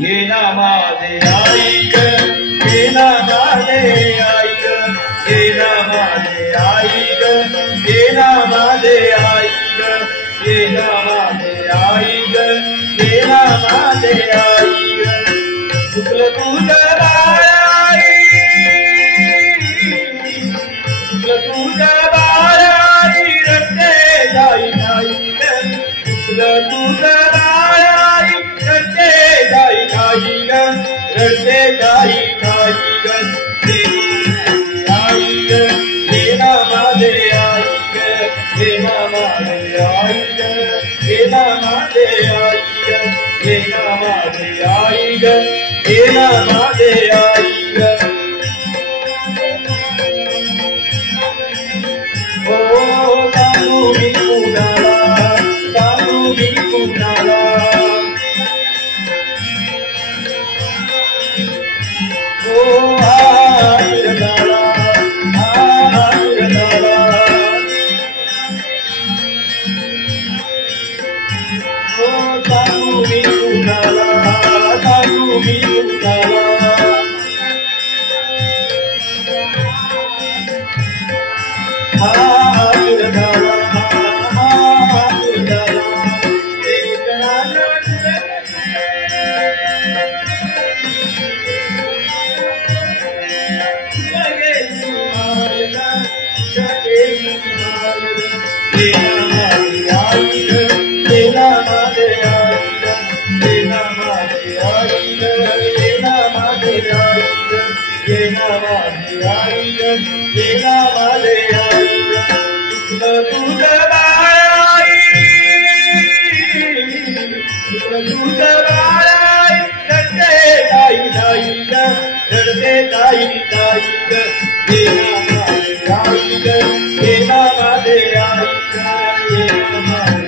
ये ना माझे आई ग, ये ना माझे आई ग, ये ना माझे आई ग, ये ना माझे आई ग, ये ना माझे आई ग, ये ना माझे आई ग. चुकलं तुझं बाळाई, चुकलं तुझं बाळाई, रडते जाई जाई ग. चुकलं तुझं बाळाई, रडते जाई जाई ग, रडते जाई जाई ग. आई ग, ये ना माझे आई ग, ये ना माझे आई ग, ये ना माझे आई ग, ये ना माझे आई ग, ये ना माझे आई ग. ओ सांगू मी कुणाला, सांगू मी कुणाला, ओ आयुर्गाला, आयुर्गाला, ओ सांगू मी कुणाला, सांगू मी कुणाला. ये ना माझे आई ग, ये ना माझे